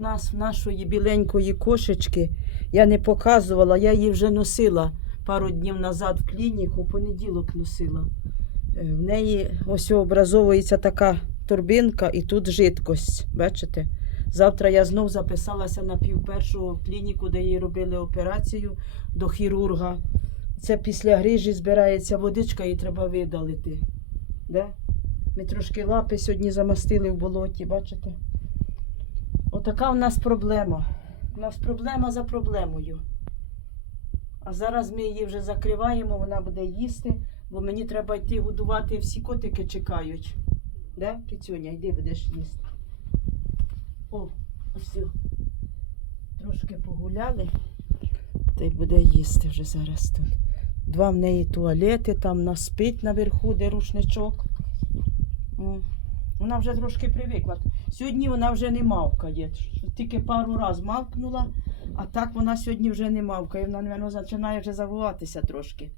нас в нашої біленької кошечки. Я не показувала, я її вже носила пару днів назад в клініку, в понеділок носила. Е, В неї ось образовується така турбинка і тут жидкость. Бачите? Завтра я знов записалася на пів першого в клініку, де їй робили операцію до хірурга. Це після грижі збирається водичка і треба видалити. Да? Ми трошки лапи сьогодні замастили в болоті, бачите? Отака в нас проблема. У нас проблема за проблемою. А зараз ми її вже закриваємо, вона буде їсти, бо мені треба йти годувати, всі котики чекають. Да, Кицюня, йди будеш їсти. О, все. Трошки погуляли. Та й буде їсти вже зараз тут. Два в неї туалети, там вона спить наверху, де рушничок. Вона вже трошки привикла. Сьогодні вона вже не мавкає. Тільки пару разів мавкнула, а так вона сьогодні вже не мавкає. Вона, мабуть, починає вже забуватися трошки.